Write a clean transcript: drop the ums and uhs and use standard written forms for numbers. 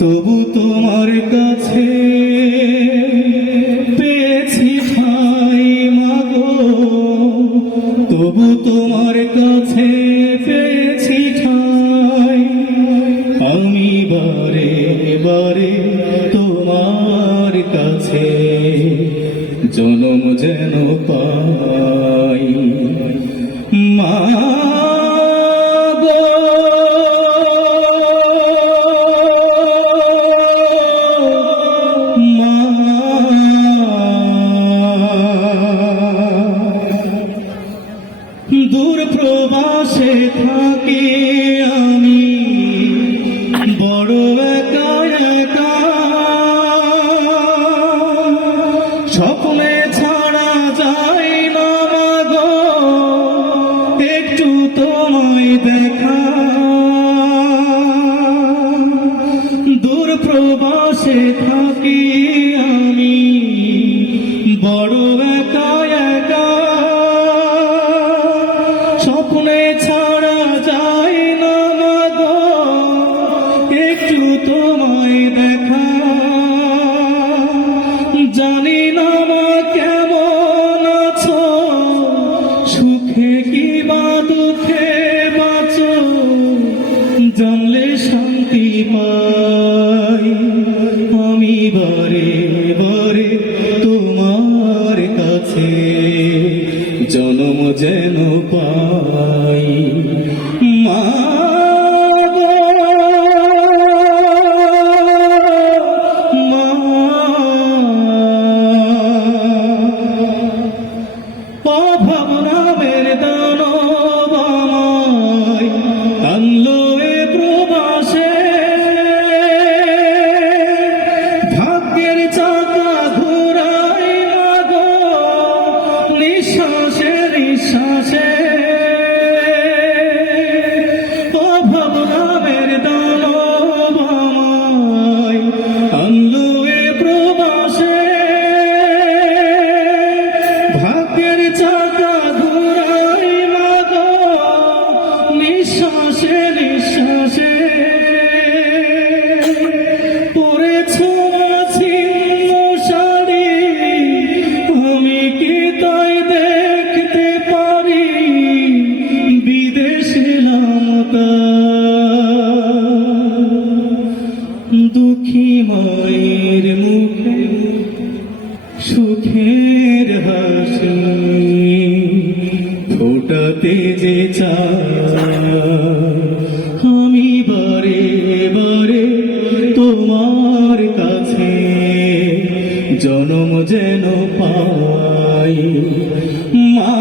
তবু তোমার কাছে পেয়েছি ঠাই মাগো, তবু তোমার কাছে পেয়েছি ঠাই। আমি বারে বারে তোমার কাছে জনম যেন পাই মা। দূর প্রবাসে থাকি আমি বড় একা একা, স্বপ্নে ছাড়া যায় না মাগো একটু তোমায় দেখা। দূর প্রবাসে থাকি আমি বড় একা একা, স্বপ্নে ছাড়া যায় না মাগো একটু তোমায় দেখা। জানি না মা কেমন আছো, সুখে কি বা দুঃখে বাঁচো, জানলে শান্তি পাই। আমি বারে বারে তোমার কাছে জনম যেন পাই মা। অভাব নামের দানব আমায় আনলো এ প্রবাসে, ভাগ্যের চাকা ঘোরাই মাগো নিঃশ্বাসে নিঃশ্বাসে। অভাব নামের দানব আমায় আনলো এ প্রবাসে, ভাগ্যের চাকা ঘোরাই মাগো নিঃশ্বাসে নিঃশ্বাসে। পরেছ ছিন্ন শাড়ি আমি কি তাই দেখতে পারি, বিদেশে লামতা দুঃখী মায়ের মুখে সুখের হাসি ফোটাতে যে চাই। আমি বারে বারে তোমার কাছে জনম যেন পাই মা।